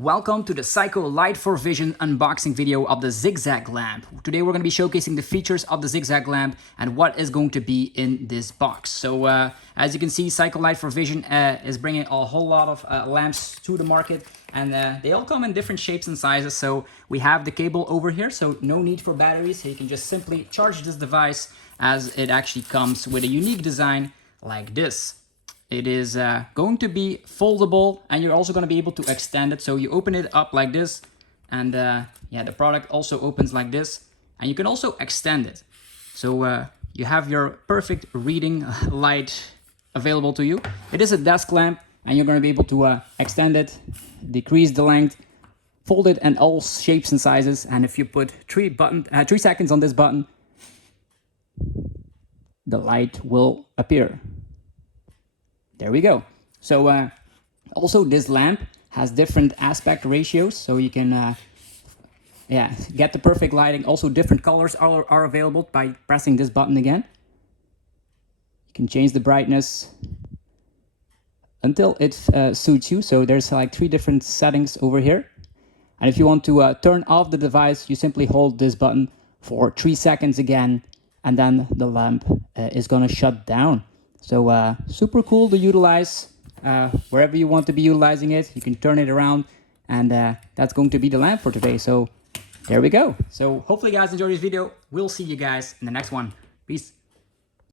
Welcome to the Syco Light4Vision unboxing video of the Zigzag lamp. Today we're going to be showcasing the features of the Zigzag lamp and what is going to be in this box. So as you can see, Syco Light4Vision is bringing a whole lot of lamps to the market, and they all come in different shapes and sizes. So we have the cable over here, so no need for batteries. So you can just simply charge this device, as it actually comes with a unique design like this. It is going to be foldable, and you're also going to be able to extend it. So you open it up like this, and yeah, the product also opens like this, and you can also extend it. So you have your perfect reading light available to you. It is a desk lamp, and you're going to be able to extend it, decrease the length, fold it in all shapes and sizes. And if you put 3 seconds on this button, the light will appear. There we go. So also this lamp has different aspect ratios, so you can get the perfect lighting. Also different colors are available by pressing this button again. You can change the brightness until it suits you. So there's like 3 different settings over here. And if you want to turn off the device, you simply hold this button for 3 seconds again, and then the lamp is gonna shut down. So super cool to utilize wherever you want to be utilizing it. You can turn it around, and that's going to be the lamp for today. So there we go. So hopefully you guys enjoyed this video. We'll see you guys in the next one. Peace.